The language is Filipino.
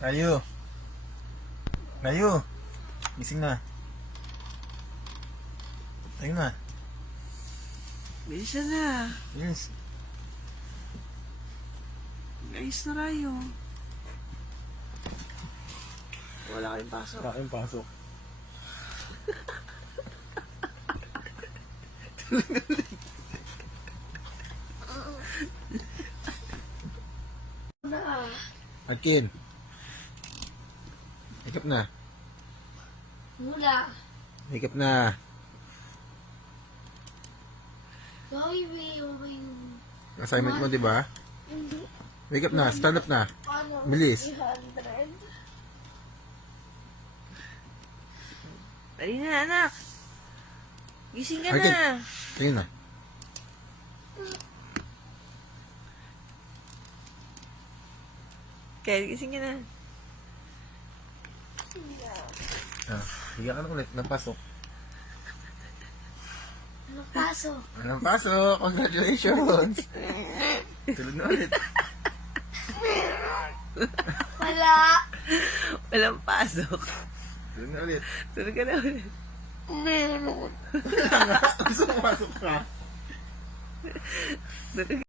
Rayo. Rayo. Gising na. Tayo na. Bilisan na. Yes. Ayos na Rayo. Wala kayong pasok. Wala kayong pasok. Akin. Wake up na. Wala. Wake up na. Sorry, yung Assignment mo, di ba? hindi. Wake up na. Stand up na. Ano? Bilis. 300. Dali na, anak. Gising ka Akin. na. Tingin na. Kaya gising ka na. Ah, higa ka na ulit. Napasok. Ano paso? Anong pasok? Congratulations! Tulog na ulit. Wala. Walang pasok. Tulog na ulit. Tulog ka na ulit. Meron. Gusto mo pasok ka? Tulog